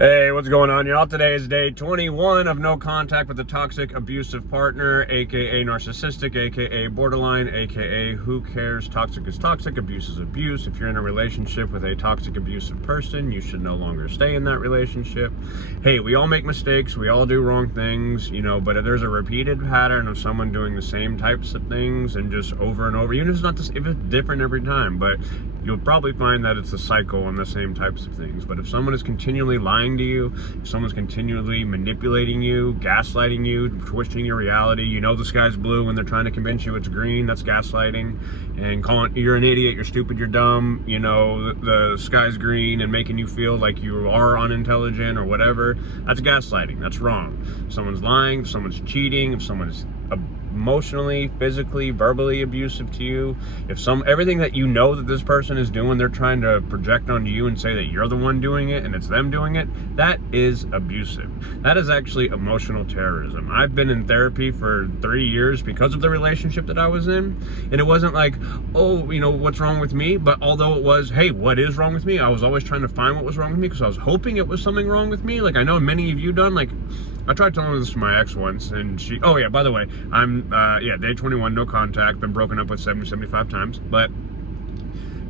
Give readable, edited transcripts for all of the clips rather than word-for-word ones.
Hey, what's going on, y'all? Today is day 21 of no contact with a toxic, abusive partner, aka narcissistic, aka borderline, aka who cares. Toxic is toxic, abuse is abuse. If you're in a relationship with a toxic, abusive person, you should no longer stay in that relationship. Hey, we all make mistakes, we all do wrong things, but if there's a repeated pattern of someone doing the same types of things and just over and over, even if if it's different every time, but you'll probably find that it's a cycle on the same types of things. But if someone is continually lying to you, if someone's continually manipulating you, gaslighting you, twisting your reality, the sky's blue when they're trying to convince you it's green, that's gaslighting. And calling you're an idiot, you're stupid, you're dumb, the sky's green, and making you feel like you are unintelligent or whatever, that's gaslighting. That's wrong. If someone's lying, if someone's cheating, if someone's emotionally, physically, verbally abusive to you, if everything that that this person is doing, they're trying to project onto you and say that you're the one doing it and it's them doing it, that is abusive. That is actually emotional terrorism. I've been in therapy for 3 years because of the relationship that I was in, and it wasn't like, what's wrong with me? But although it was, hey, what is wrong with me? I was always trying to find what was wrong with me because I was hoping it was something wrong with me. Like I know many of you done. Like I tried telling this to my ex once, and she, oh yeah, by the way, I'm day 21, no contact, been broken up with 75 times, but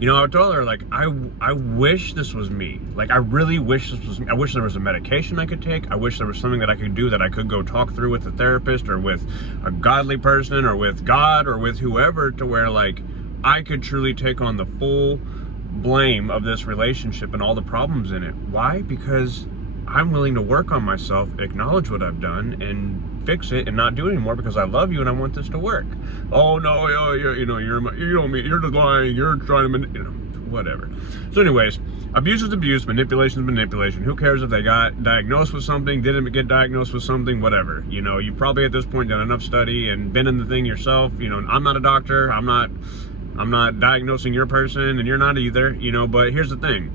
I would tell her, like, I wish this was me. Like, I really wish this was me. I wish there was a medication I could take. I wish there was something that I could do that I could go talk through with a therapist or with a godly person or with God or with whoever, to where, like, I could truly take on the full blame of this relationship and all the problems in it. Why? Because I'm willing to work on myself, acknowledge what I've done, and fix it, and not do it anymore because I love you and I want this to work. Oh no, you're just lying. You're trying to, whatever. So, anyways, abuse is abuse, manipulation is manipulation. Who cares if they got diagnosed with something, didn't get diagnosed with something, whatever. You've probably at this point done enough study and been in the thing yourself. I'm not a doctor. I'm not diagnosing your person, and you're not either. But here's the thing.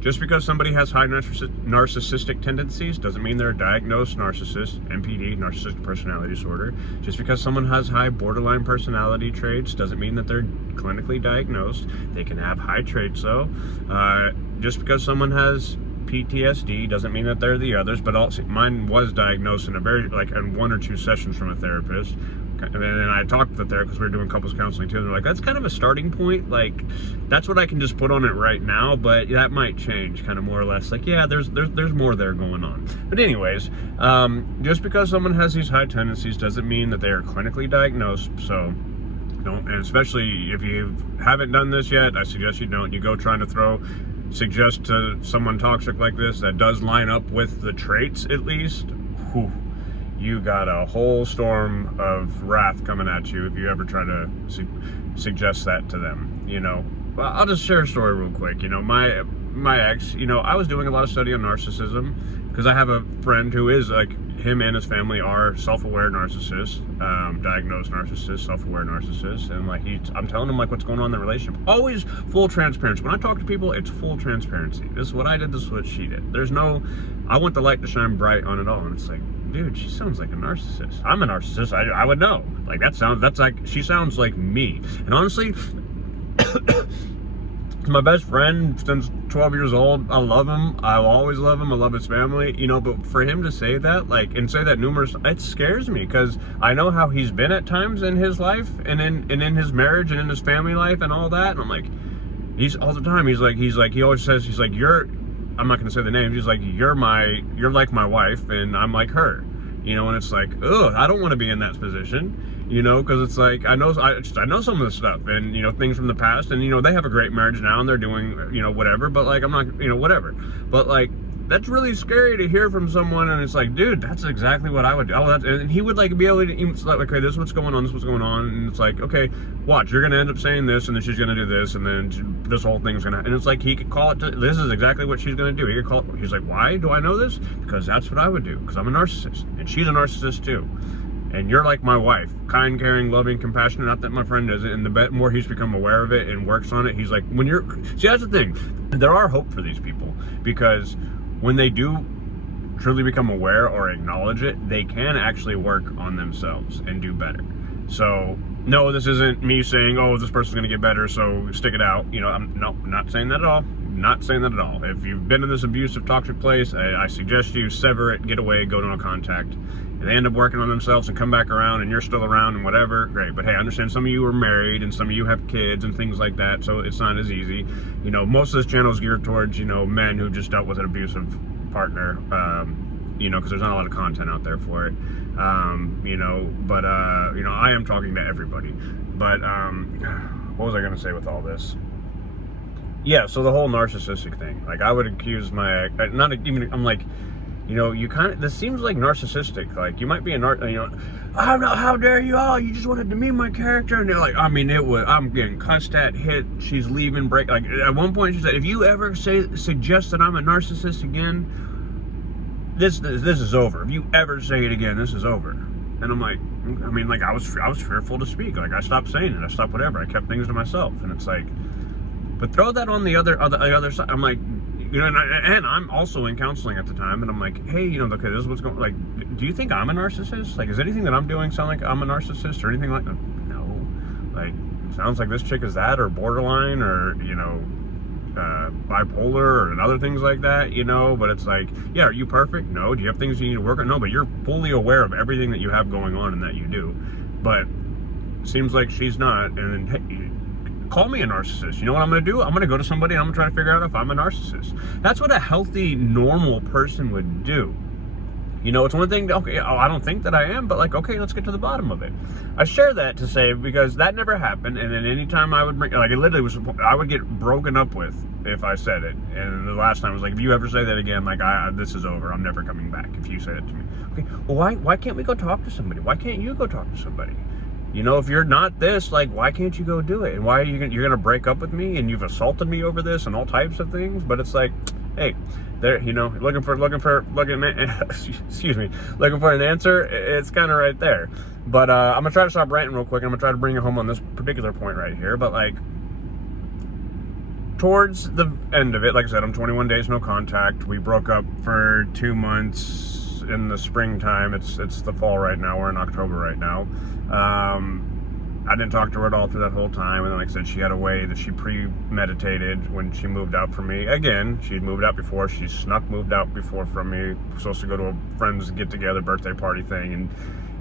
Just because somebody has high narcissistic tendencies doesn't mean they're a diagnosed narcissist, NPD, narcissistic personality disorder. Just because someone has high borderline personality traits doesn't mean that they're clinically diagnosed. They can have high traits though. Just because someone has PTSD doesn't mean that they're the others, but also mine was diagnosed in in 1 or 2 sessions from a therapist. And then I talked to the therapist because we were doing couples counseling too, and they're like, that's kind of a starting point. Like, that's what I can just put on it right now, but that might change, kind of more or less. Like, yeah, there's more there going on. But anyways, just because someone has these high tendencies doesn't mean that they are clinically diagnosed. So don't, and especially if you haven't done this yet, I suggest you don't. You go trying to suggest to someone toxic like this that does line up with the traits at least, whew, you got a whole storm of wrath coming at you if you ever try to suggest that to them. Well, I'll just share a story real quick. My ex, I was doing a lot of study on narcissism because I have a friend who is, like, him and his family are self-aware narcissists, diagnosed narcissists, self-aware narcissists, and like I'm telling him like what's going on in the relationship. Always full transparency. When I talk to people, it's full transparency. This is what I did, this is what she did. I want the light to shine bright on it all, and it's like, dude, she sounds like a narcissist. I'm a narcissist. I would know. Like she sounds like me. And honestly, my best friend since 12 years old. I love him. I'll always love him. I love his family, but for him to say that, and say that numerous, it scares me because I know how he's been at times in his life and in his marriage and in his family life and all that. And I'm like, he's all the time. He's like, he always says, he's like, I'm not going to say the names. He's like, you're like my wife and I'm like her, and it's like, ugh, I don't want to be in that position. Because it's like, I know some of the stuff and, things from the past, and, they have a great marriage now and they're doing, whatever, but like, I'm not, whatever. But like, that's really scary to hear from someone, and it's like, dude, that's exactly what I would do. And he would like be able to, like, okay, this is what's going on, and it's like, okay, watch, you're going to end up saying this, and then she's going to do this, and then this whole thing's going to, and it's like, he could call it, this is exactly what she's going to do. He could call it, he's like, why do I know this? Because that's what I would do, because I'm a narcissist, and she's a narcissist too. And you're like my wife, kind, caring, loving, compassionate. Not that my friend isn't. And the more he's become aware of it and works on it, he's like, see, that's the thing. There are hope for these people, because when they do truly become aware or acknowledge it, they can actually work on themselves and do better. So no, this isn't me saying, oh, this person's going to get better, so stick it out. I'm not saying that at all. not saying that at all. If you've been in this abusive, toxic place, I suggest you sever it, get away, go to no contact. If they end up working on themselves and come back around and you're still around and whatever, great. But hey, I understand some of you are married and some of you have kids and things like that, so it's not as easy. You know, most of this channel is geared towards, you know, men who just dealt with an abusive partner, you know, because there's not a lot of content out there for it. You know, but, you know, I am talking to everybody. But, what was I going to say with all this? Yeah, so the whole narcissistic thing. Like, I would accuse my, not even, I'm like, you know, you kind of, this seems like narcissistic. Like, you might be a you know, I'm not, how dare you all, you just wanted to meet my character. And they're like, I mean, I'm getting cussed at, hit, she's leaving, break. Like, at one point she said, if you ever suggest that I'm a narcissist again, this is over. If you ever say it again, this is over. And I'm like, I mean, like, I was fearful to speak. Like, I stopped saying it. I stopped whatever. I kept things to myself. And it's like, but throw that on the other side. I'm like, you know, and I'm also in counseling at the time, and I'm like, hey, you know, okay, this is what's going. Like, do you think I'm a narcissist? Like, is anything that I'm doing sound like I'm a narcissist or anything like that? No. Like, sounds like this chick is that, or borderline, or, you know, bipolar, and other things like that, you know. But it's like, yeah, are you perfect? No. Do you have things you need to work on? No. But you're fully aware of everything that you have going on and that you do. But seems like she's not. And then, hey, call me a narcissist. You know what I'm going to do? I'm going to go to somebody and I'm going to try to figure out if I'm a narcissist. That's what a healthy, normal person would do. You know, it's one thing to, okay, oh, I don't think that I am, but like, okay, let's get to the bottom of it. I share that to say, because that never happened, and then anytime I would bring, like, it literally was, I would get broken up with if I said it. And the last time was like, if you ever say that again, like, this is over. I'm never coming back if you say it to me. Okay, well, why can't we go talk to somebody? Why can't you go talk to somebody? You know, if you're not this, like, why can't you go do it? And why are you're going to break up with me, and you've assaulted me over this and all types of things? But it's like, hey, there, you know, looking for an answer, it's kind of right there. But I'm gonna try to stop ranting real quick. I'm gonna try to bring it home on this particular point right here. But like, towards the end of it, like I said, I'm 21 days no contact. We broke up for 2 months in the springtime. It's the fall right now. We're in October right now. I didn't talk to her at all through that whole time, and then, like I said, she had a way that she premeditated when she moved out from me. Again, she'd moved out before. She moved out before from me. Supposed to go to a friend's get-together birthday party thing, and,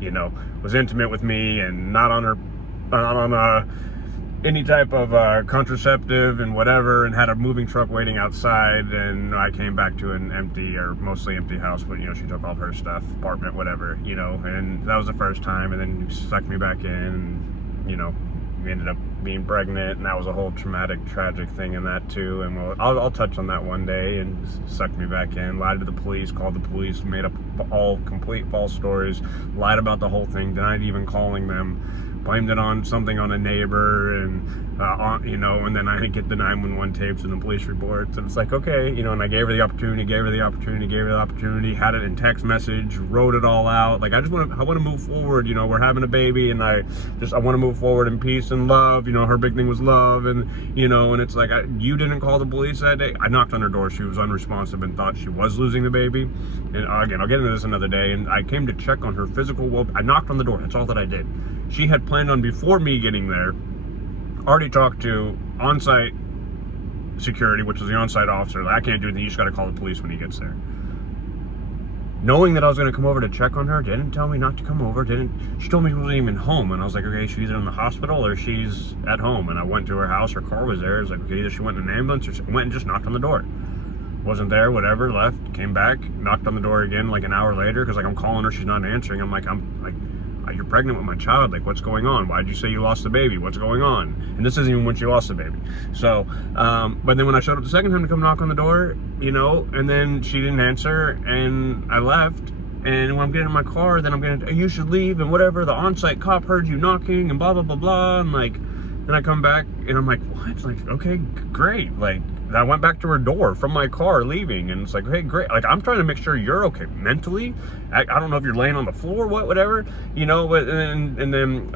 you know, was intimate with me and not on any type of contraceptive and whatever, and had a moving truck waiting outside. And I came back to an empty, or mostly empty house, but, you know, she took all of her stuff, apartment, whatever, you know, and that was the first time. And then sucked me back in, and, you know, we ended up being pregnant, and that was a whole tragic thing in that too. And I'll touch on that one day. And sucked me back in, lied to the police, called the police, made up all complete false stories, lied about the whole thing, denied even calling them, blamed it on something on a neighbor, and you know, and then I didn't get the 911 tapes and the police reports. And it's like, okay, you know, and I gave her the opportunity, had it in text message, wrote it all out. Like, I want to move forward. You know, we're having a baby, and I want to move forward in peace and love. You know, her big thing was love, and, you know, and it's like, you didn't call the police that day. I knocked on her door. She was unresponsive and thought she was losing the baby. And again, I'll get into this another day. And I came to check on her physical well. I knocked on the door. That's all that I did. She had planned on, before me getting there, already talked to on-site security, which was the on-site officer. Like, I can't do anything, you just got to call the police when he gets there. Knowing that I was going to come over to check on her, didn't tell me not to come over, she told me she wasn't even home, and I was like, okay, she's either in the hospital or she's at home. And I went to her house, her car was there. It was like, okay, either she went in an ambulance or she went and just knocked on the door. Wasn't there, whatever, left, came back, knocked on the door again like an hour later, because, like, I'm calling her, she's not answering. I'm like, you're pregnant with my child, like, what's going on? Why'd you say you lost the baby? What's going on? And this isn't even when she lost the baby. So, but then when I showed up the second time to come knock on the door, you know, and then she didn't answer, and I left, and when I'm getting in my car, then you should leave, and whatever, the on-site cop heard you knocking, and blah, blah, blah, blah, and, like, then I come back, and I'm like, what? Like, okay, great, like, I went back to her door from my car leaving, and it's like, hey, great. Like, I'm trying to make sure you're okay mentally. I don't know if you're laying on the floor, whatever, you know, but, and then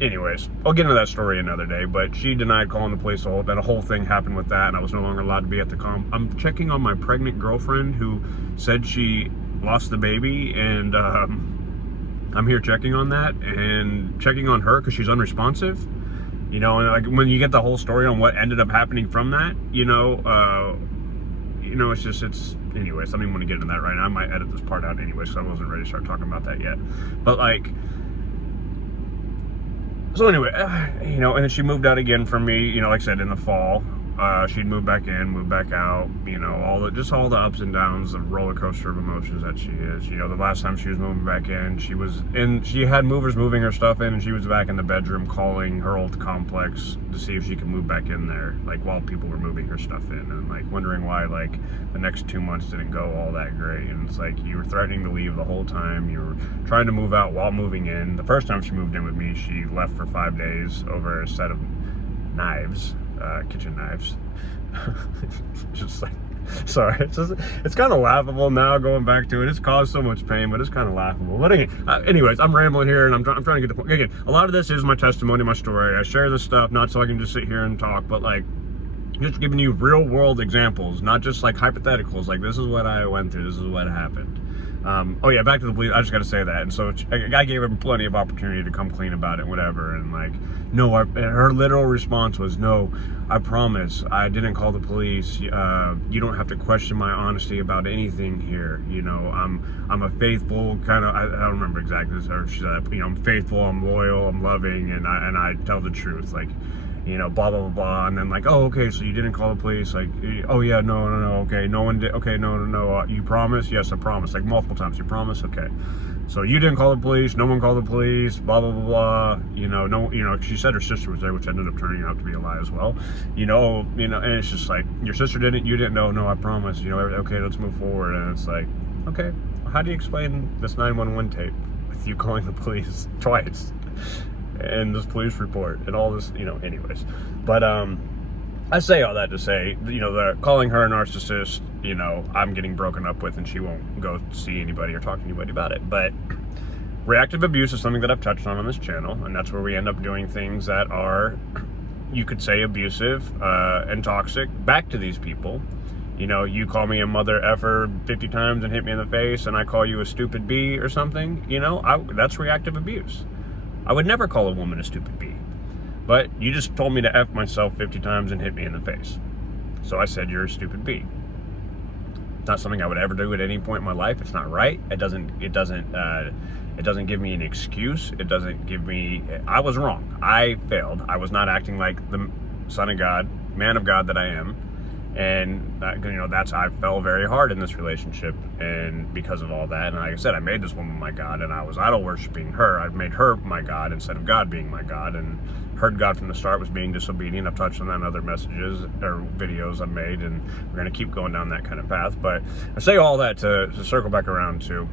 anyways, I'll get into that story another day. But she denied calling the police. That a whole thing happened with that, and I was no longer allowed to be at the I'm checking on my pregnant girlfriend who said she lost the baby, and I'm here checking on that and checking on her because she's unresponsive. You know, and like when you get the whole story on what ended up happening from that, you know, it's anyways, I don't even want to get into that right now. I might edit this part out anyway, so I wasn't ready to start talking about that yet. But like, so anyway, you know, and then she moved out again from me, you know, like I said, in the fall. She'd move back in, move back out, you know, all the ups and downs, the roller coaster of emotions that she is. You know, the last time she was moving back in, she had movers moving her stuff in, and she was back in the bedroom calling her old complex to see if she could move back in there, like while people were moving her stuff in, and like wondering why like the next 2 months didn't go all that great. And it's like, you were threatening to leave the whole time, you were trying to move out while moving in. The first time she moved in with me, she left for 5 days over a set of knives. Kitchen knives. Just like, sorry, it's kind of laughable now going back to it. It's caused so much pain, but it's kind of laughable. But anyways, I'm rambling here, and I'm trying to get the point. Again, a lot of this is my testimony, my story. I share this stuff not so I can just sit here and talk, but like just giving you real world examples, not just like hypotheticals. Like, this is what I went through, this is what happened. Oh yeah, back to the police. I just got to say that. And so I gave him plenty of opportunity to come clean about it, whatever. And like, no, her literal response was, no, I promise, I didn't call the police. You don't have to question my honesty about anything here. You know, I'm a faithful kind of, I don't remember exactly this, or she said, you know, I'm faithful, I'm loyal, I'm loving, and I tell the truth. Like, you know, blah, blah, blah, blah. And then like, oh, okay, so you didn't call the police. Like, oh yeah, no, okay, no one did. Okay, no, you promise? Yes, I promise. Like multiple times, you promise? Okay. So you didn't call the police, no one called the police, blah, blah, blah, blah. You know, she said her sister was there, which ended up turning out to be a lie as well. You know, and it's just like, your sister didn't, you didn't know, no, I promise, you know, okay, let's move forward. And it's like, okay, how do you explain this 911 tape with you calling the police twice? And this police report and all this, you know, anyways. But I say all that to say, you know, calling her a narcissist, you know, I'm getting broken up with, and she won't go see anybody or talk to anybody about it. But reactive abuse is something that I've touched on this channel, and that's where we end up doing things that are, you could say, abusive and toxic back to these people. You know, you call me a mother effer 50 times and hit me in the face, and I call you a stupid bee or something, you know, that's reactive abuse. I would never call a woman a stupid bee, but you just told me to F myself 50 times and hit me in the face. So I said, you're a stupid bee. It's not something I would ever do at any point in my life. It's not right. It doesn't give me an excuse. It doesn't give me, I was wrong. I failed. I was not acting like the son of God, man of God that I am. And you know, I fell very hard in this relationship, and because of all that, and like I said, I made this woman my God, and I was idol worshiping her. I made her my God instead of God being my God, and heard God from the start was being disobedient. I've touched on that in other messages or videos I've made, and we're going to keep going down that kind of path. But I say all that to circle back around to,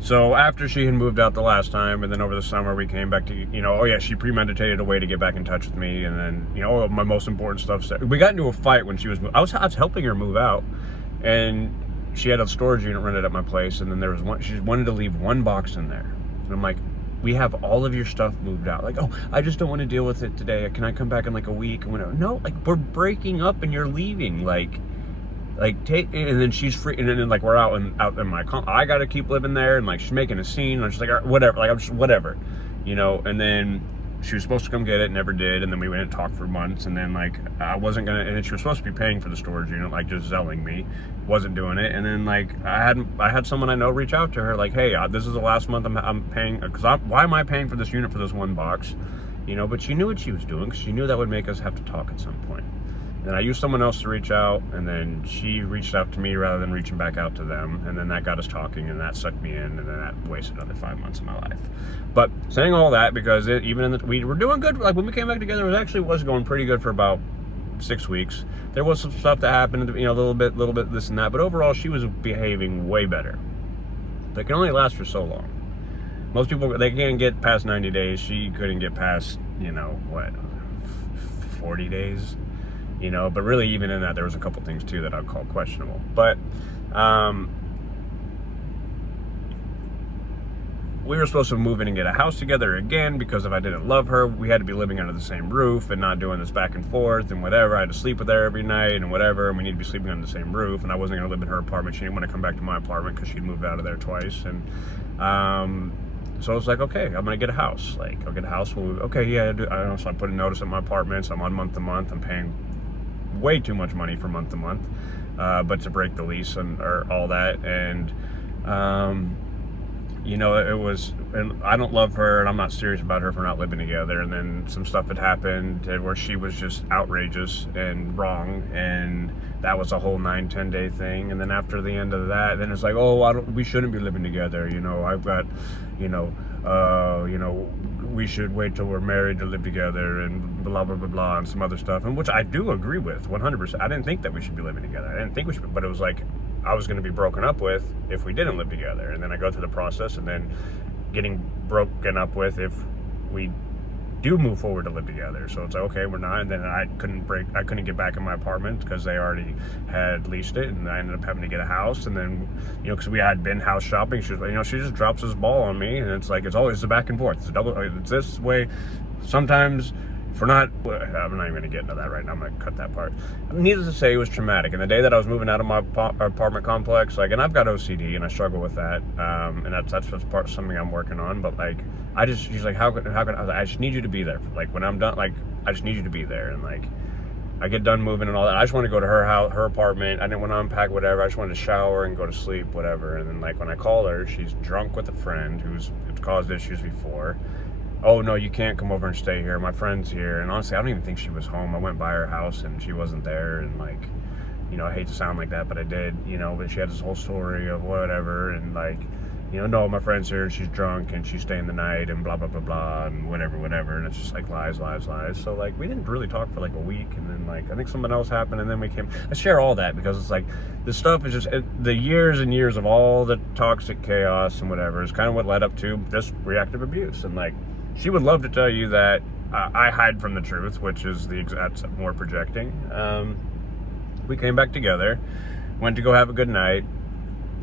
so after she had moved out the last time, and then over the summer we came back to, you know, oh yeah, she premeditated a way to get back in touch with me, and then, you know, my most important stuff. We got into a fight when she was, I was helping her move out, and she had a storage unit rented at my place, and then there was one, she wanted to leave one box in there, and I'm like, we have all of your stuff moved out. Like, oh, I just don't want to deal with it today. Can I come back in like a week? And whatever. No, like, we're breaking up and you're leaving. Like take, and then she's free, and then like we're out in my, I gotta keep living there, and like she's making a scene. I'm just like, whatever, like I'm just whatever, you know. And then she was supposed to come get it, never did, and then we went and talked for months, and then like I wasn't gonna, and then she was supposed to be paying for the storage unit, like just zelling me, wasn't doing it. And then like I had someone I know reach out to her like, hey, this is the last month I'm paying, because why am I paying for this unit for this one box, you know? But she knew what she was doing, because she knew that would make us have to talk at some point. Then I used someone else to reach out, and then she reached out to me rather than reaching back out to them, and then that got us talking, and that sucked me in, and then that wasted another 5 months of my life. But saying all that, because we were doing good. Like when we came back together, it was going pretty good for about 6 weeks. There was some stuff that happened, you know, a little bit this and that, but overall she was behaving way better. But it can only last for so long. Most people, they can't get past 90 days. She couldn't get past, you know, what, 40 days? You know, but really even in that, there was a couple things too that I'd call questionable. But we were supposed to move in and get a house together again, because if I didn't love her, we had to be living under the same roof and not doing this back and forth and whatever. I had to sleep with her every night and whatever, and we need to be sleeping under the same roof, and I wasn't going to live in her apartment. She didn't want to come back to my apartment because she'd moved out of there twice. And So it's like, okay, I'm gonna get a house. Like, I'll get a house. Okay, yeah, I know. So I put a notice in my apartment. So I'm on month to month. I'm paying way too much money for month to month, but to break the lease or all that. And you know, it was, and I don't love her, and I'm not serious about her for not living together. And then some stuff had happened where she was just outrageous and wrong, and that was a whole 9-10 day thing. And then after the end of that, then it's like, oh, we shouldn't be living together. You know, I've got, you know, we should wait till we're married to live together, and blah blah blah blah, and some other stuff, and which I do agree with 100%. I didn't think that we should be living together. I didn't think we should, but it was like, I was going to be broken up with if we didn't live together. And then I go through the process, and then getting broken up with if we do move forward to live together. So it's like, okay, we're not. And then I couldn't get back in my apartment because they already had leased it, and I ended up having to get a house. And then, you know, because we had been house shopping, she was like, you know, she just drops this ball on me, and it's like, it's always a back and forth. It's this way. Sometimes, I'm not even going to get into that right now. I'm going to cut that part. Needless to say, it was traumatic. And the day that I was moving out of my apartment complex, like, and I've got OCD, and I struggle with that. And that's something I'm working on. But like, she's like, how can I was like, I just need you to be there. Like, when I'm done, like, I just need you to be there. And like, I get done moving and all that. I just want to go to her house, her apartment. I didn't want to unpack whatever. I just wanted to shower and go to sleep, whatever. And then like, when I call her, she's drunk with a friend who's caused issues before. Oh, no, you can't come over and stay here. My friend's here. And honestly, I don't even think she was home. I went by her house and she wasn't there. And like, you know, I hate to sound like that, but I did, you know, but she had this whole story of whatever. And like, you know, no, my friend's here, she's drunk and she's staying the night and blah, blah, blah, blah, and whatever. And it's just like lies. So like, we didn't really talk for like a week. And then like, I think something else happened. And then I share all that because it's like, this stuff is just, the years and years of all the toxic chaos and whatever is kind of what led up to this reactive abuse. And like, she would love to tell you that I hide from the truth, which is that's more projecting. We came back together, went to go have a good night.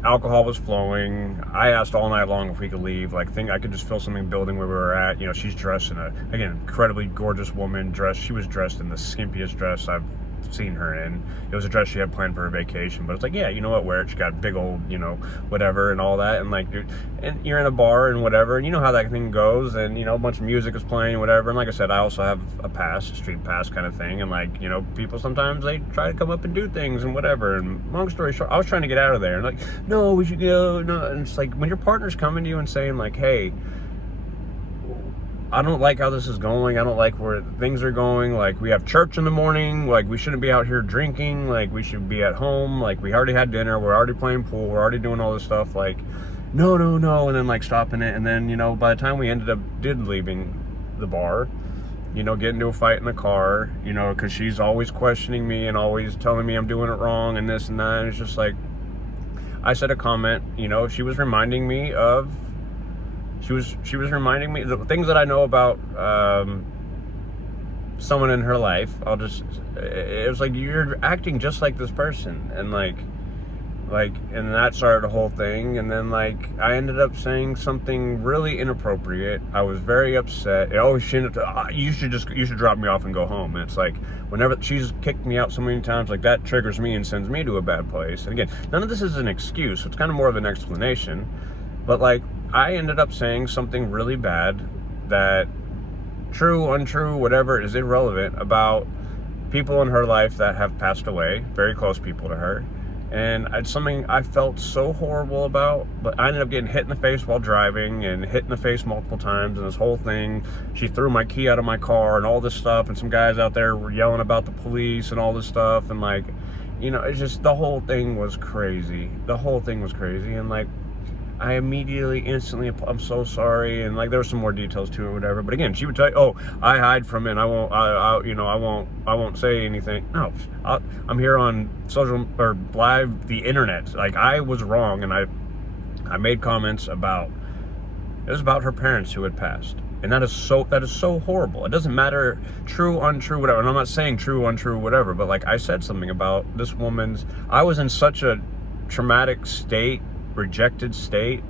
Alcohol was flowing. I asked all night long if we could leave. Like, I could just feel something building where we were at. You know, she's dressed in again, incredibly gorgeous woman. She was dressed in the skimpiest dress I've seen her in. It was a dress she had planned for her vacation, but it's like, yeah, you know what, wear it. She got big old, you know, whatever and all that. And like, dude, and you're in a bar and whatever, and you know how that thing goes, and you know, a bunch of music is playing, whatever. And like I said, I also have a street pass kind of thing, and like, you know, people sometimes they try to come up and do things and whatever. And long story short, I was trying to get out of there, and like, no, we should go, no. And it's like, when your partner's coming to you and saying like, hey, I don't like how this is going. I don't like where things are going. Like, we have church in the morning. Like, we shouldn't be out here drinking. Like, we should be at home. Like, we already had dinner. We're already playing pool. We're already doing all this stuff. Like, no. And then, like, stopping it. And then, you know, by the time we did leaving the bar, you know, get into a fight in the car, you know, because she's always questioning me and always telling me I'm doing it wrong and this and that. And it's just like, I said a comment, you know, she was reminding me of the things that I know about someone in her life. It was like, you're acting just like this person, and and that started a whole thing. And then like, I ended up saying something really inappropriate. I was very upset. Oh, you should drop me off and go home. And it's like, whenever she's kicked me out so many times, like, that triggers me and sends me to a bad place. And again, none of this is an excuse. It's kind of more of an explanation. But like, I ended up saying something really bad that, true, untrue, whatever, is irrelevant, about people in her life that have passed away, very close people to her. And it's something I felt so horrible about, but I ended up getting hit in the face while driving, and hit in the face multiple times, and this whole thing, she threw my key out of my car and all this stuff, and some guys out there were yelling about the police and all this stuff, and like, you know, it's just, the whole thing was crazy. And like, I instantly, I'm so sorry, and like, there were some more details to it or whatever. But again, she would tell you, oh, I hide from it. I won't say anything. No, I'm here on social or live, the internet. Like, I was wrong, and I made comments about, it was about her parents who had passed, and that is so horrible. It doesn't matter, true, untrue, whatever. And I'm not saying true, untrue, whatever. But like, I said something about this woman's. I was in such a traumatic state, rejected state,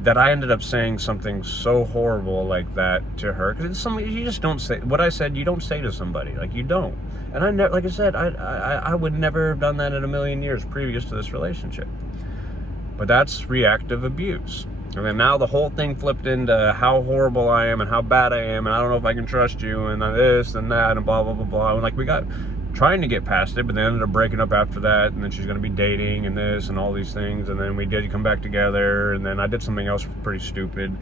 that I ended up saying something so horrible like that to her, because it's something you just don't say. What I said, you don't say to somebody. Like, you don't. And I never, like I said, I would never have done that in a million years previous to this relationship. But that's reactive abuse. And then now the whole thing flipped into how horrible I am and how bad I am, and I don't know if I can trust you, and this and that, and blah, blah, blah, blah. And like, we got trying to get past it, but they ended up breaking up after that, and then she's going to be dating and this and all these things, and then we did come back together, and then I did something else pretty stupid,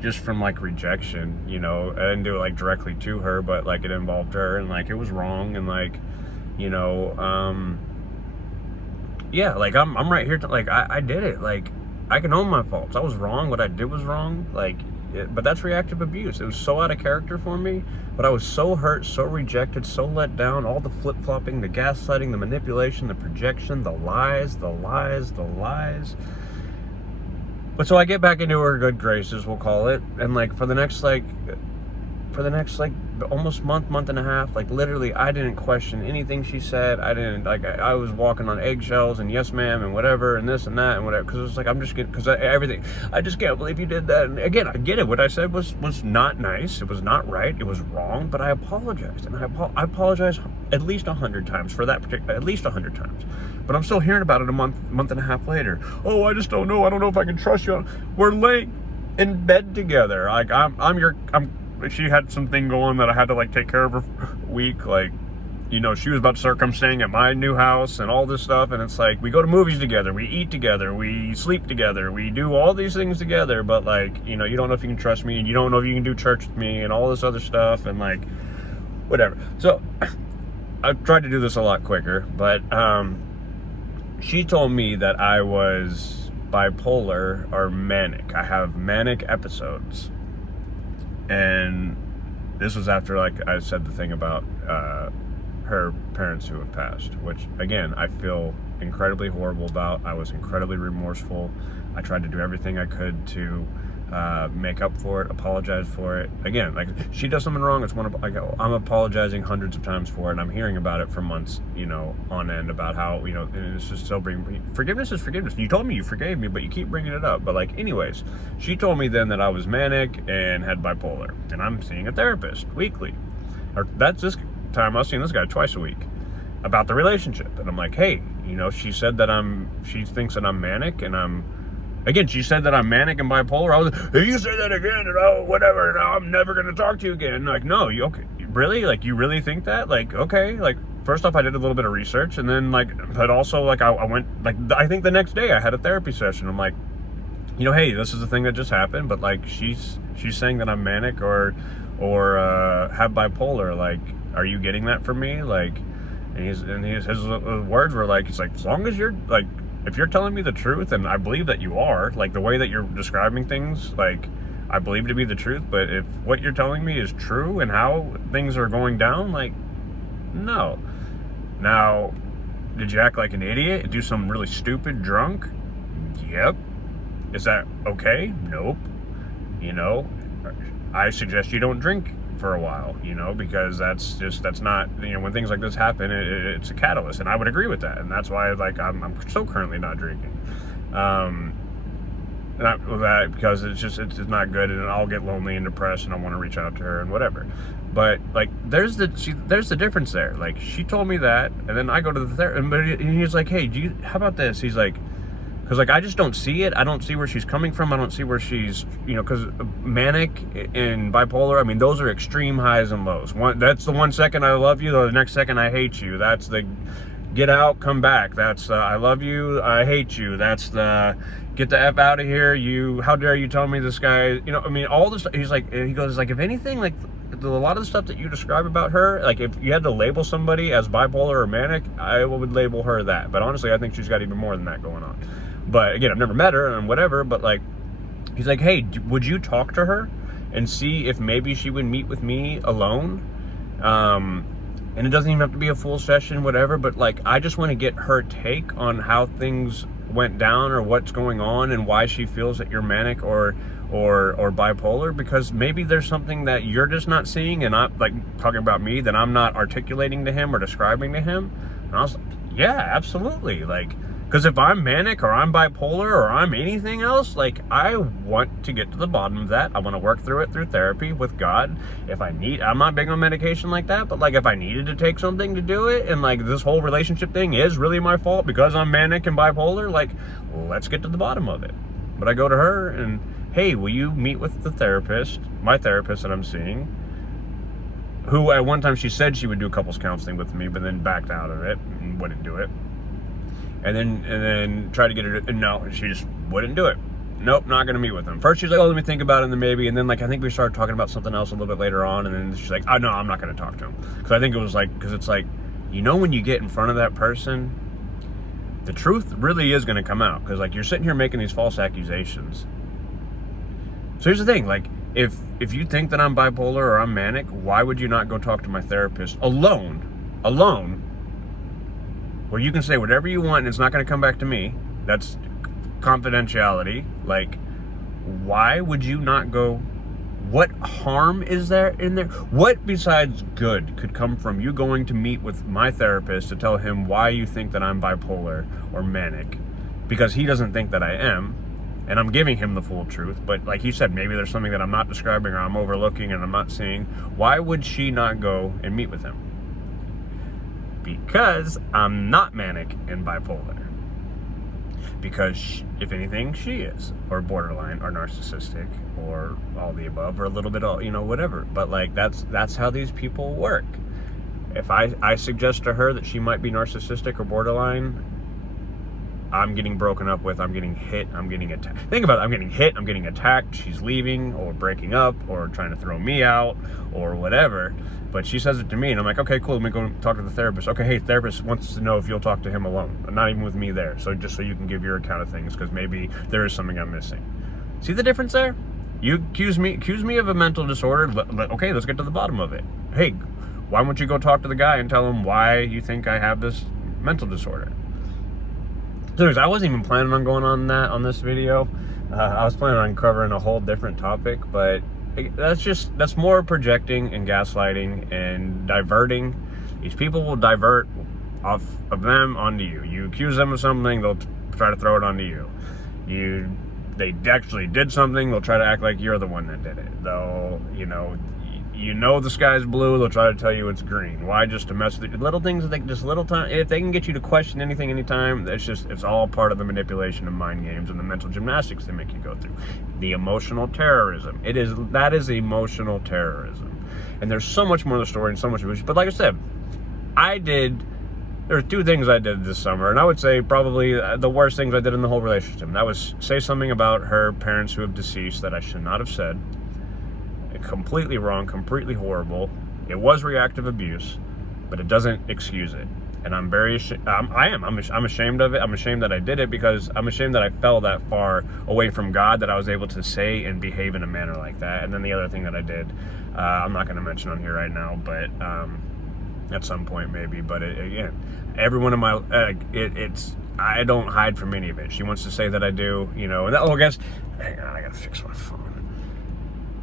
just from like rejection, you know. I didn't do it like directly to her, but like it involved her, and like it was wrong, and like, you know, yeah, like I'm right here to, like, I did it, like, I can own my faults. I was wrong. What I did was wrong. Like, but that's reactive abuse. It was so out of character for me, but I was so hurt, so rejected, so let down. All the flip-flopping, the gaslighting, the manipulation, the projection, the lies. But so I get back into her good graces, we'll call it, and like for the next almost month and a half, like literally I didn't question anything she said. I didn't, like, I was walking on eggshells and yes ma'am and whatever and this and that and whatever, because it's like, I'm just getting, because everything, I just can't believe you did that. And again, I get it, what I said was not nice, it was not right, it was wrong, but I apologized, and I apologized at least 100 times for that particular, at least 100 times. But I'm still hearing about it a month and a half later. Oh, I just don't know if I can trust you. We're laying in bed together, like she had something going that I had to like take care of her for a week. Like, you know, she was about to start come staying at my new house and all this stuff. And it's like, we go to movies together, we eat together, we sleep together, we do all these things together. But like, you know, you don't know if you can trust me, and you don't know if you can do church with me and all this other stuff, and like, whatever. So I've tried to do this a lot quicker, but she told me that I was bipolar or manic. I have manic episodes. And this was after, like, I said the thing about her parents who have passed, which, again, I feel incredibly horrible about. I was incredibly remorseful. I tried to do everything I could to make up for it, apologize for it. Again, like, she does something wrong, it's one of, like, I'm apologizing hundreds of times for it, and I'm hearing about it for months, you know, on end, about how, you know, and it's just so forgiveness is forgiveness. You told me you forgave me, but you keep bringing it up. But like, anyways, she told me then that I was manic and had bipolar, and I'm seeing a therapist weekly, or that's this time I was seeing this guy twice a week about the relationship. And I'm like, hey, you know, she said that she thinks that I'm manic, and she said that I'm manic and bipolar. I was like, if you say that again, and oh, whatever, no, I'm never going to talk to you again. Like, no, you okay? Really? Like, you really think that? Like, okay. Like, first off, I did a little bit of research, and then, like, but also, like, I went, like, I think the next day I had a therapy session. I'm like, you know, hey, this is the thing that just happened, but, like, she's saying that I'm manic or have bipolar. Like, are you getting that from me? Like, and his words were like, he's like, as long as you're, like, if you're telling me the truth, and I believe that you are, like, the way that you're describing things, like, I believe to be the truth, but if what you're telling me is true and how things are going down, like, no. Now, did you act like an idiot? Do some really stupid drunk? Yep. Is that okay? Nope. You know, I suggest you don't drink for a while, you know, because that's not, you know, when things like this happen, it's a catalyst, and I would agree with that, and that's why, like, I'm so currently not drinking, not with that, because it's not good, and I'll get lonely and depressed, and I want to reach out to her and whatever. But like, there's the difference there. Like, she told me that, and then I go to the therapist, and he's like, hey, how about this? He's like, because, like, I just don't see it. I don't see where she's coming from. I don't see where she's, you know, because manic and bipolar, I mean, those are extreme highs and lows. That's the 1 second I love you, the next second I hate you. That's the get out, come back. That's I love you, I hate you. That's the get the F out of here. How dare you tell me this guy, you know, I mean, all this. He goes, like, if anything, like, a lot of the stuff that you describe about her, like, if you had to label somebody as bipolar or manic, I would label her that. But honestly, I think she's got even more than that going on. But again, I've never met her and whatever, but like, he's like, hey, would you talk to her and see if maybe she would meet with me alone? And it doesn't even have to be a full session, whatever, but like, I just want to get her take on how things went down, or what's going on, and why she feels that you're manic or bipolar, because maybe there's something that you're just not seeing, and I'm, like, talking about me, that I'm not articulating to him or describing to him. And I was like, yeah, absolutely. Like, because if I'm manic or I'm bipolar or I'm anything else, like, I want to get to the bottom of that. I want to work through it through therapy with God. If I need, I'm not big on medication like that, but like, if I needed to take something to do it, and like, this whole relationship thing is really my fault because I'm manic and bipolar, like, let's get to the bottom of it. But I go to her and, hey, will you meet with the therapist, my therapist that I'm seeing, who at one time she said she would do couples counseling with me, but then backed out of it and wouldn't do it. And then tried to get her to, no, she just wouldn't do it. Nope, not going to meet with him. First she's like, oh, let me think about it, and then maybe, and then like I think we started talking about something else a little bit later on, and then she's like, oh no, I'm not going to talk to him. Because I think it was like, because it's like, you know, when you get in front of that person, the truth really is going to come out. Because like you're sitting here making these false accusations. So here's the thing, like if you think that I'm bipolar or I'm manic, why would you not go talk to my therapist alone, where you can say whatever you want and it's not going to come back to me? That's confidentiality. Like, why would you not go? What harm is there in there? What besides good could come from you going to meet with my therapist to tell him why you think that I'm bipolar or manic? Because he doesn't think that I am, and I'm giving him the full truth. But like he said, maybe there's something that I'm not describing or I'm overlooking and I'm not seeing. Why would she not go and meet with him? Because I'm not manic and bipolar. Because if anything, she is, or borderline, or narcissistic, or all the above, or a little bit of, you know, whatever. But like that's how these people work. If I suggest to her that she might be narcissistic or borderline, I'm getting broken up with, I'm getting hit, I'm getting attacked. Think about it, I'm getting hit, I'm getting attacked, she's leaving, or breaking up, or trying to throw me out, or whatever. But she says it to me, and I'm like, okay, cool, let me go talk to the therapist. Okay, hey, therapist wants to know if you'll talk to him alone, not even with me there. So just so you can give your account of things, because maybe there is something I'm missing. See the difference there? You accuse me of a mental disorder. Okay, let's get to the bottom of it. Hey, why won't you go talk to the guy and tell him why you think I have this mental disorder? So anyways, I wasn't even planning on going on this video. I was planning on covering a whole different topic, but that's more projecting and gaslighting and diverting. These people will divert off of them onto you. You accuse them of something, they'll try to throw it onto you. They actually did something, they'll try to act like you're the one that did it. They'll, you know the sky's blue, they'll try to tell you it's green. Why? Just to mess with you. Little things that if they can get you to question anything anytime, it's all part of the manipulation of mind games and the mental gymnastics they make you go through. The emotional terrorism. That is emotional terrorism. And there's so much more to the story and so much of it. But like I said, there's two things I did this summer, and I would say probably the worst things I did in the whole relationship. And that was say something about her parents who have deceased that I should not have said. Completely wrong, completely horrible. It was reactive abuse, but it doesn't excuse it. And I'm very ashamed. I'm ashamed of it. I'm ashamed that I did it, because I'm ashamed that I fell that far away from God that I was able to say and behave in a manner like that. And then the other thing that I did, I'm not going to mention on here right now, but at some point maybe. But again, every one of my, I don't hide from any of it. She wants to say that I do, and I guess, hang on, I got to fix my phone.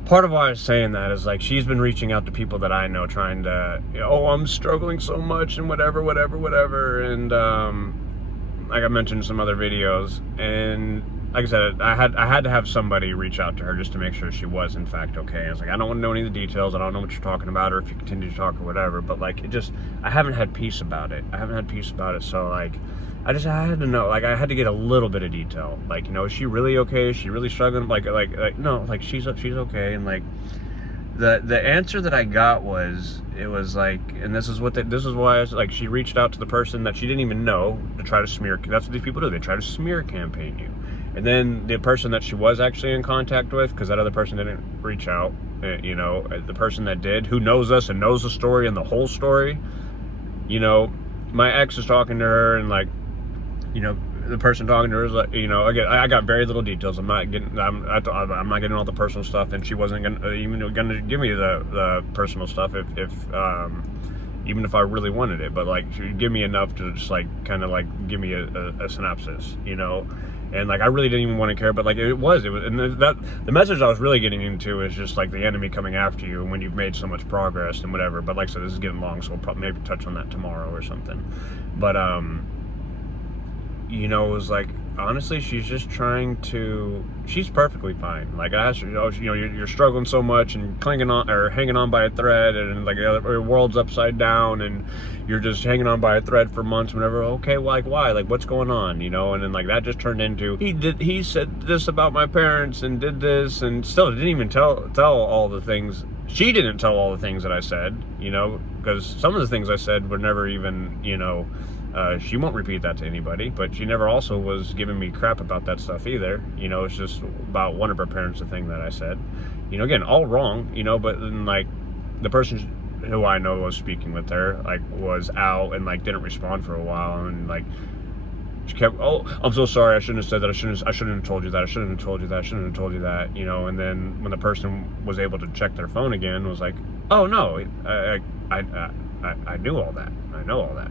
Part of why I was saying that is like she's been reaching out to people that I know, trying to, I'm struggling so much and whatever. And like I mentioned in some other videos, and like I said, I had to have somebody reach out to her just to make sure she was in fact okay. I was like, I don't want to know any of the details. I don't know what you're talking about, or if you continue to talk or whatever. But like, I haven't had peace about it. So like, I had to know, like, I had to get a little bit of detail. Like, is she really okay? Is she really struggling? Like, no, like, she's okay. And like, the answer that I got was, it was like, and this is why I was like, she reached out to the person that she didn't even know to try to smear. That's what these people do. They try to smear campaign you. And then the person that she was actually in contact with, because that other person didn't reach out, the person that did, who knows us and knows the story and the whole story, my ex is talking to her, and like, the person talking to her is like, again, I got very little details. I'm not getting all the personal stuff, and she wasn't gonna give me the personal stuff if even if I really wanted it. But like, she would give me enough to just like kind of like give me a synopsis, and like I really didn't even want to care. But like it was, and the message I was really getting into is just like the enemy coming after you when you've made so much progress and whatever. But like I said, this is getting long, so we'll probably maybe touch on that tomorrow or something. But it was like, honestly, she's just trying to, she's perfectly fine. Like, I asked her, you're struggling so much and clinging on or hanging on by a thread, and like your world's upside down and you're just hanging on by a thread for months, whenever. Okay, like, why? Like, what's going on? And then like that just turned into, he said this about my parents and did this, and still didn't even tell all the things. She didn't tell all the things that I said, because some of the things I said were never even, she won't repeat that to anybody, but she never also was giving me crap about that stuff either. It's just about one of her parents, the thing that I said, again, all wrong, but then like the person who I know was speaking with her, like, was out and like didn't respond for a while, and like she kept, oh, I'm so sorry, I shouldn't have said that, I shouldn't have told you that, I shouldn't have told you that, I shouldn't have told you that, and then when the person was able to check their phone again, was like, oh no, I knew all that, I know all that.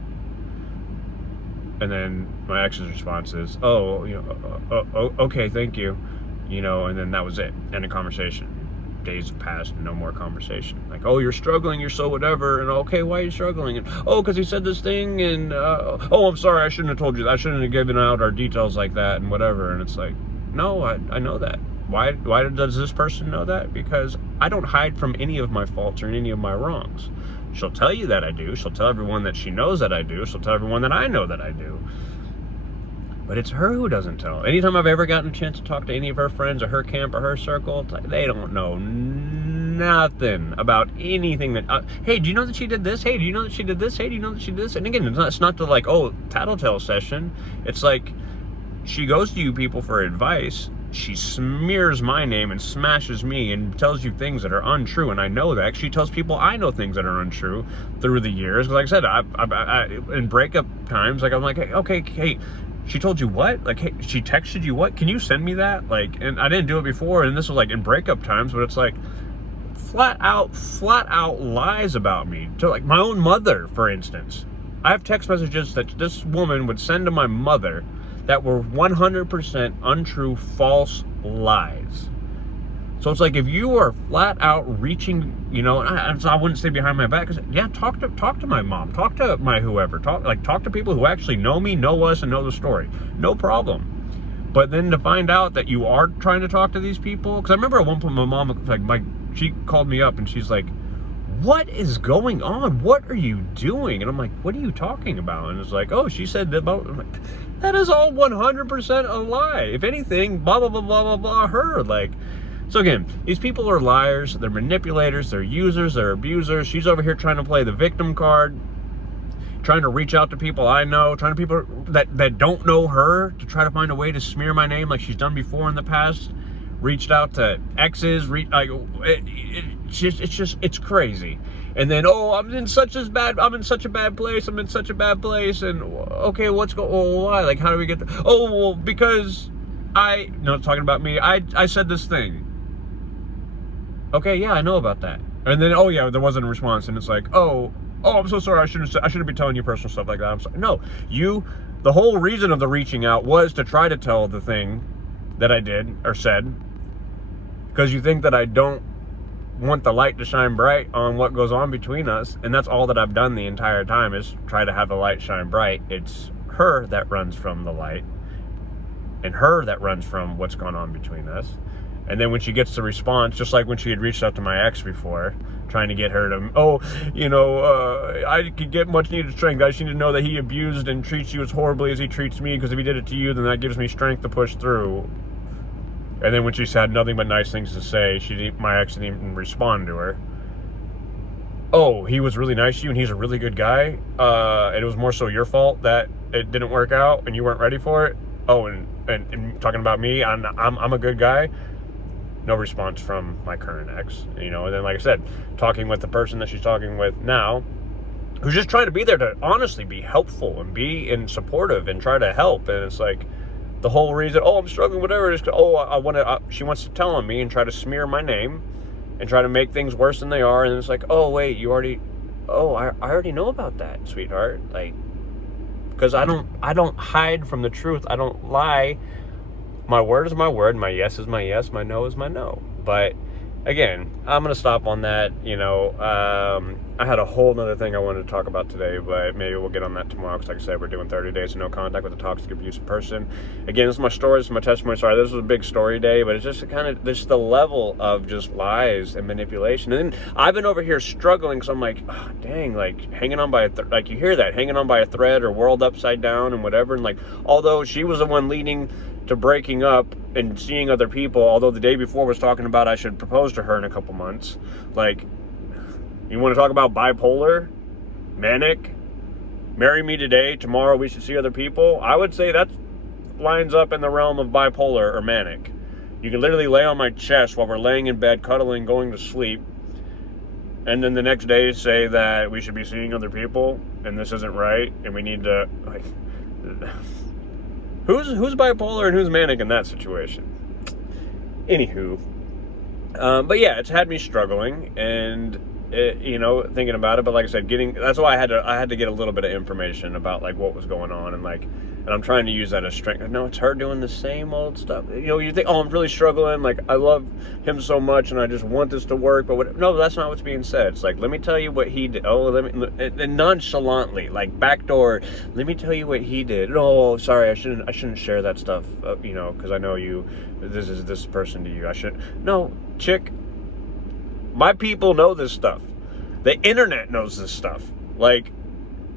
And then my ex's response is, oh, okay, thank you, and then that was it, end of conversation. Days have passed, no more conversation. Like, oh, you're struggling, you're so whatever, and okay, why are you struggling? And oh, because he said this thing, and oh, I'm sorry, I shouldn't have told you that, I shouldn't have given out our details like that, and whatever. And it's like, no, I know that. Why does this person know that? Because I don't hide from any of my faults or any of my wrongs. She'll tell you that I do. She'll tell everyone that she knows that I do. She'll tell everyone that I know that I do. But it's her who doesn't tell. Anytime I've ever gotten a chance to talk to any of her friends or her camp or her circle, it's like, they don't know nothing about anything that, hey, do you know that she did this? Hey, do you know that she did this? Hey, do you know that she did this? And again, it's not the like, oh, tattletale session. It's like, she goes to you people for advice. She smears my name and smashes me and tells you things that are untrue, and I know that. She tells people I know things that are untrue through the years. Like I said, I in breakup times, like, I'm like, okay, hey, she told you what? Like, hey, she texted you what? Can you send me that? Like, and I didn't do it before, and this was like in breakup times, but it's like flat out lies about me to like my own mother, for instance. I have text messages that this woman would send to my mother that were 100% untrue, false lies. So it's like, if you are flat out reaching, I wouldn't say behind my back, because yeah, talk to my mom, talk to my whoever, talk to people who actually know me, know us, and know the story. No problem. But then to find out that you are trying to talk to these people, because I remember at one point my mom, she called me up and she's like, what is going on? What are you doing? And I'm like, what are you talking about? And it's like, oh, she said that about, I'm like, that is all 100% a lie. If anything, blah, blah, blah, blah, blah, blah, her. Like, so again, these people are liars, they're manipulators, they're users, they're abusers. She's over here trying to play the victim card, trying to reach out to people I know, trying to people that don't know her to try to find a way to smear my name like she's done before in the past. Reached out to exes, it's crazy. And then, oh, I'm in such a bad place, and okay, why? Like, how do we get there? Oh, well, because talking about me, I said this thing. Okay, yeah, I know about that. And then, oh yeah, there wasn't a response, and it's like, oh, I'm so sorry, I shouldn't be telling you personal stuff like that. I'm sorry. No, the whole reason of the reaching out was to try to tell the thing that I did or said, because you think that I don't want the light to shine bright on what goes on between us, and that's all that I've done the entire time, is try to have the light shine bright. It's her that runs from the light, and her that runs from what's going on between us. And then when she gets the response, just like when she had reached out to my ex before, trying to get her to, I could get much needed strength. I just need to know that he abused and treats you as horribly as he treats me, because if he did it to you, then that gives me strength to push through. And then when she's had nothing but nice things to say, my ex didn't even respond to her. Oh, he was really nice to you and he's a really good guy, and it was more so your fault that it didn't work out and you weren't ready for it. Oh, and talking about me, I'm a good guy. No response from my current ex, and then, like I said, talking with the person that she's talking with now, who's just trying to be there to honestly be helpful and be supportive and try to help. And it's like, the whole reason, oh, I'm struggling, whatever, is, she wants to tell on me and try to smear my name and try to make things worse than they are. And it's like, oh, wait, I already know about that, sweetheart. Like, because I don't hide from the truth. I don't lie. My word is my word. My yes is my yes. My no is my no. But again, I'm going to stop on that. I had a whole nother thing I wanted to talk about today, but maybe we'll get on that tomorrow, because like I said, we're doing 30 days of no contact with a toxic, abusive person. Again, this is my story, this is my testimony. Sorry, this was a big story day, but it's just this the level of just lies and manipulation. And then I've been over here struggling, because I'm like, oh, dang, like hanging on by like you hear that, hanging on by a thread, or world upside down and whatever. And like, although she was the one leading to breaking up and seeing other people, although the day before was talking about I should propose to her in a couple months. Like, you want to talk about bipolar, manic, marry me today, tomorrow we should see other people? I would say that lines up in the realm of bipolar or manic. You can literally lay on my chest while we're laying in bed, cuddling, going to sleep, and then the next day say that we should be seeing other people and this isn't right and we need to, like, who's bipolar and who's manic in that situation? Anywho, but yeah, it's had me struggling and thinking about it. But like I said, that's why I had to get a little bit of information about like what was going on, and I'm trying to use that as strength. No, it's her doing the same old stuff. You think, oh, I'm really struggling. Like, I love him so much, and I just want this to work. But no, that's not what's being said. It's like, let me tell you what he did. Oh, and nonchalantly, like backdoor. Let me tell you what he did. Oh, sorry, I shouldn't share that stuff. Because I know this is this person to you. I should. No, chick. My people know this stuff. The internet knows this stuff. Like,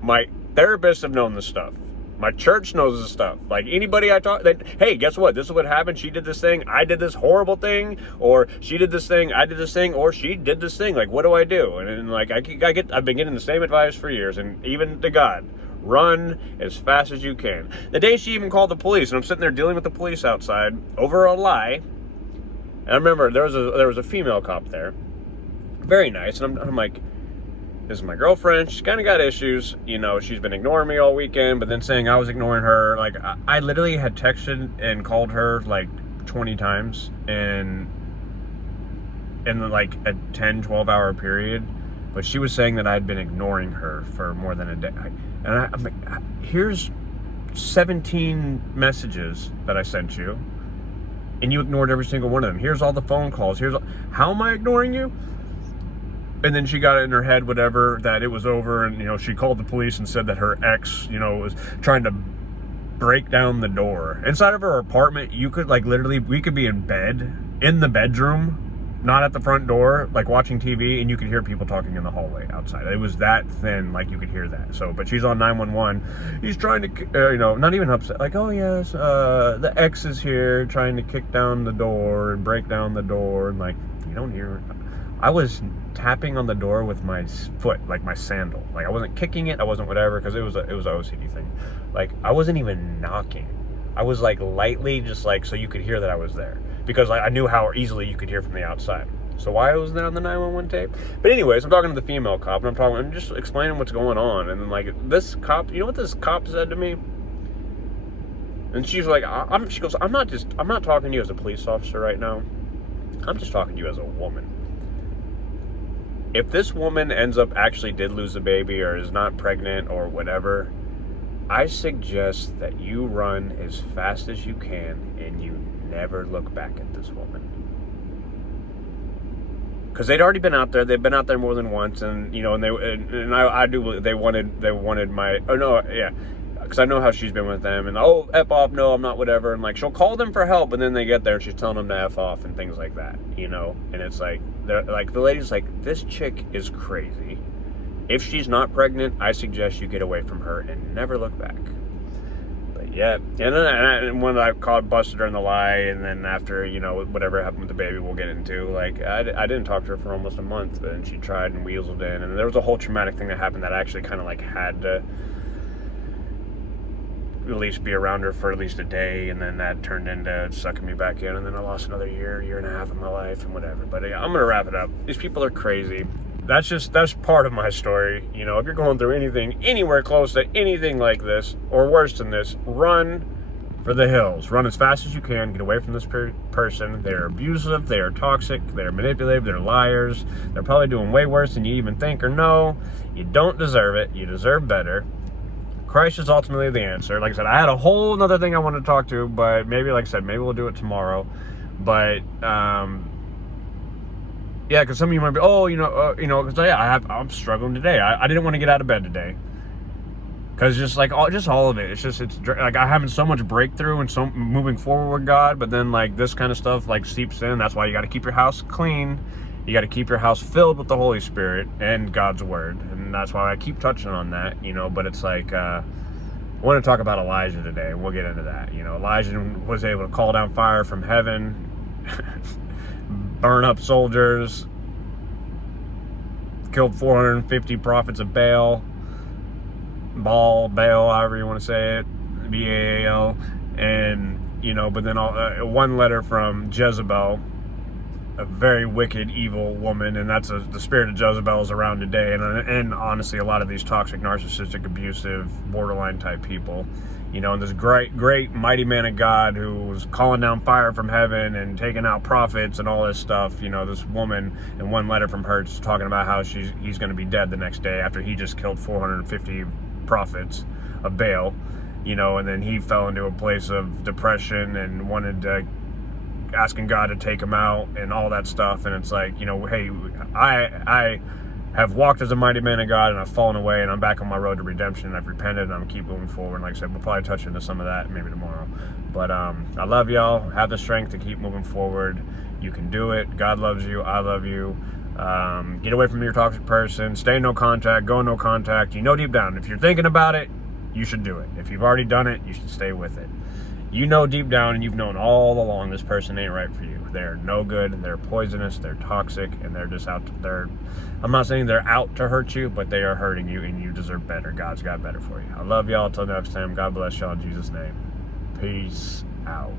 my therapists have known this stuff. My church knows this stuff. Like, anybody I talk, hey, guess what? This is what happened. She did this thing. I did this horrible thing. Or she did this thing. I did this thing. Or she did this thing. Like, what do I do? And like, I've been getting the same advice for years. And even to God, run as fast as you can. The day she even called the police, and I'm sitting there dealing with the police outside over a lie. And I remember there was a female cop there. Very nice. And I'm like, this is my girlfriend. She's kind of got issues. She's been ignoring me all weekend, but then saying I was ignoring her. Like, I literally had texted and called her like 20 times in like a 10, 12 hour period. But she was saying that I'd been ignoring her for more than a day. And I'm like, here's 17 messages that I sent you, and you ignored every single one of them. Here's all the phone calls. How am I ignoring you? And then she got it in her head, whatever, that it was over. And, she called the police and said that her ex, was trying to break down the door. Inside of her apartment, you could, like, literally, we could be in bed, in the bedroom, not at the front door, like, watching TV, and you could hear people talking in the hallway outside. It was that thin, like, you could hear that. So, but she's on 911. He's trying to, not even upset. Like, oh, yes, the ex is here trying to kick down the door and break down the door. And, like, you don't hear. I was tapping on the door with my foot, like my sandal. Like, I wasn't kicking it, I wasn't whatever, because it was an OCD thing. Like, I wasn't even knocking. I was like lightly, just like, so you could hear that I was there, because I knew how easily you could hear from the outside. So why I was there on the 911 tape? But anyways, I'm talking to the female cop, and I'm just explaining what's going on. And then, like, this cop, you know what this cop said to me? And she's like, she goes, I'm not talking to you as a police officer right now. I'm just talking to you as a woman. If this woman ends up actually did lose a baby or is not pregnant or whatever, I suggest that you run as fast as you can and you never look back at this woman. Because they'd already been out there. They've been out there more than once, and I do believe they wanted my. Oh no, yeah. Because I know how she's been with them, and F off, no, I'm not, whatever, and like she'll call them for help, and then they get there and she's telling them to F off and things like that, and it's like, they're like, the lady's like, this chick is crazy. If she's not pregnant, I suggest you get away from her and never look back. But yeah, and then when I busted her in the lie, and then after, whatever happened with the baby, we'll get into, like, I didn't talk to her for almost a month, but then she tried and weaseled in, and there was a whole traumatic thing that happened that I actually kind of like had to at least be around her for at least a day, and then that turned into sucking me back in, and then I lost another year and a half of my life and whatever. But yeah, I'm gonna wrap it up. These people are crazy. That's part of my story. If you're going through anything anywhere close to anything like this or worse than this, run for the hills. Run as fast as you can. Get away from this person. They're abusive, they are toxic, they're manipulative, they're liars. They're probably doing way worse than you even think or know. You don't deserve it. You deserve better. Christ is ultimately the answer. Like I said, I had a whole other thing I wanted to talk to, but maybe, like I said, maybe we'll do it tomorrow. But Yeah, because some of you might be, oh, because I'm struggling today. I didn't want to get out of bed today. Because just all of it, it's like I'm having so much breakthrough and so moving forward with God, but then like this kind of stuff like seeps in. That's why you got to keep your house clean. You got to keep your house filled with the Holy Spirit and God's Word, and that's why I keep touching on that. But it's like I want to talk about Elijah today, and we'll get into that. Elijah was able to call down fire from heaven, burn up soldiers, killed 450 prophets of Baal, however you want to say it, Baal, and but then one letter from Jezebel, a very wicked, evil woman, and that's the spirit of Jezebel is around today, and honestly, a lot of these toxic, narcissistic, abusive, borderline type people, and this great, mighty man of God who was calling down fire from heaven and taking out prophets and all this stuff. This woman, in one letter from her, just talking about how he's going to be dead the next day after he just killed 450 prophets of Baal, and then he fell into a place of depression and wanted to asking God to take him out and all that stuff. And it's like, hey, I have walked as a mighty man of God, and I've fallen away, and I'm back on my road to redemption, and I've repented, and I'm keep moving forward. And like I said, we'll probably touch into some of that maybe tomorrow. But I love y'all. Have the strength to keep moving forward. You can do it. God loves you. I love you. Get away from your toxic person. Stay no contact. Go no contact. Deep down, if you're thinking about it, you should do it. If you've already done it, you should stay with it. Deep down, and you've known all along, this person ain't right for you. They're no good. They're poisonous. They're toxic, and they're just out. I'm not saying they're out to hurt you, but they are hurting you, and you deserve better. God's got better for you. I love y'all. Till next time. God bless y'all in Jesus' name. Peace out.